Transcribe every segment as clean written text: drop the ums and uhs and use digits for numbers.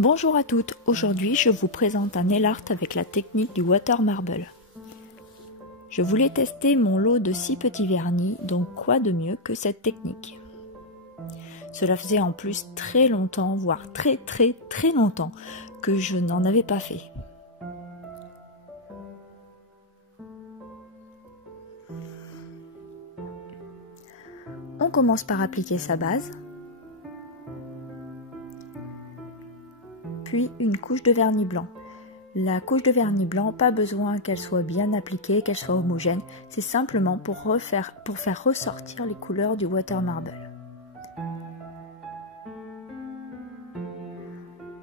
Bonjour à toutes, aujourd'hui je vous présente un nail art avec la technique du water marble. Je voulais tester mon lot de 6 petits vernis, donc quoi de mieux que cette technique. Cela faisait en plus très longtemps, voire très longtemps, que je n'en avais pas fait. On commence par appliquer sa base, puis une couche de vernis blanc. La couche de vernis blanc, pas besoin qu'elle soit bien appliquée, qu'elle soit homogène, c'est simplement pour faire ressortir les couleurs du water marble.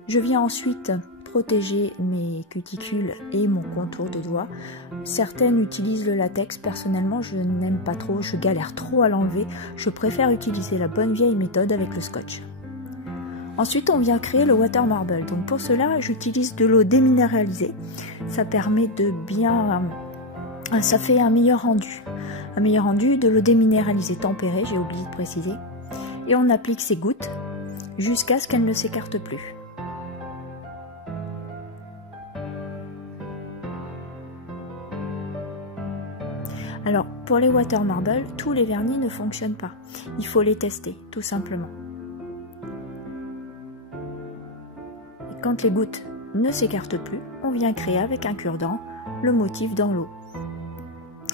Je viens ensuite protéger mes cuticules et mon contour de doigt. Certaines utilisent le latex, personnellement je n'aime pas trop, je galère trop à l'enlever, je préfère utiliser la bonne vieille méthode avec le scotch. Ensuite, on vient créer le water marble. Donc pour cela, j'utilise de l'eau déminéralisée. Ça permet de bien... ça fait un meilleur rendu. Un meilleur rendu de l'eau déminéralisée tempérée, j'ai oublié de préciser. Et on applique ces gouttes jusqu'à ce qu'elles ne s'écartent plus. Alors, pour les water marble, tous les vernis ne fonctionnent pas. Il faut les tester, tout simplement. Quand les gouttes ne s'écartent plus, on vient créer avec un cure-dent le motif dans l'eau.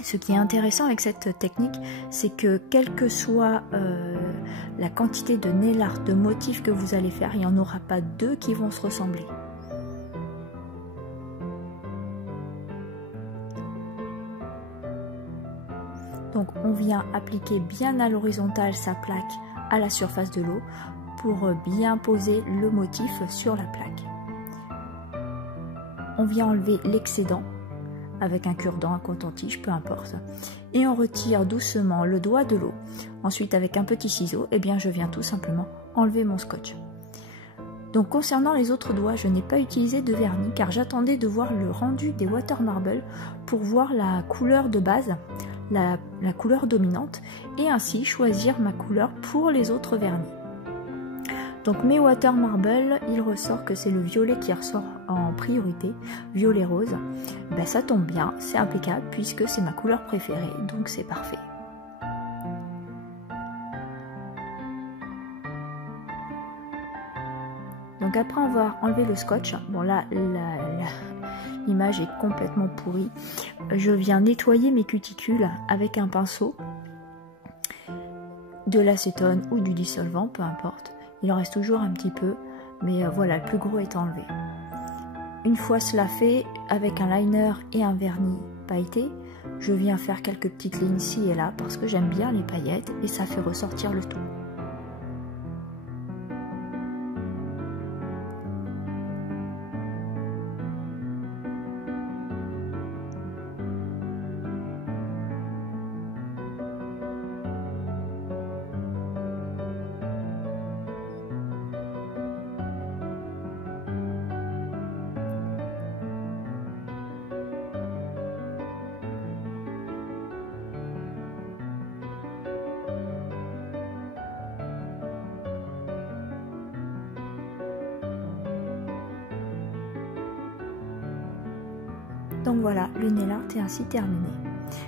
Ce qui est intéressant avec cette technique, c'est que quelle que soit la quantité de nail art, de motifs que vous allez faire, il n'y en aura pas deux qui vont se ressembler. Donc on vient appliquer bien à l'horizontale sa plaque à la surface de l'eau pour bien poser le motif sur la plaque. On vient enlever l'excédent avec un cure-dent, un coton-tige, peu importe. Et on retire doucement le doigt de l'eau. Ensuite, avec un petit ciseau, eh bien, je viens tout simplement enlever mon scotch. Donc concernant les autres doigts, je n'ai pas utilisé de vernis car j'attendais de voir le rendu des water marble pour voir la couleur de base, la couleur dominante, et ainsi choisir ma couleur pour les autres vernis. Donc mes water marble, il ressort que c'est le violet qui ressort en priorité, violet rose. Ben ça tombe bien, c'est impeccable puisque c'est ma couleur préférée, donc c'est parfait. Donc après avoir enlevé le scotch, bon là l'image est complètement pourrie, je viens nettoyer mes cuticules avec un pinceau, de l'acétone ou du dissolvant, peu importe. Il en reste toujours un petit peu, mais voilà, le plus gros est enlevé. Une fois cela fait, avec un liner et un vernis pailleté, je viens faire quelques petites lignes ci et là parce que j'aime bien les paillettes et ça fait ressortir le tout. Donc voilà, le nail art est ainsi terminé.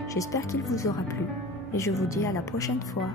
J'espère qu'il vous aura plu et je vous dis à la prochaine fois.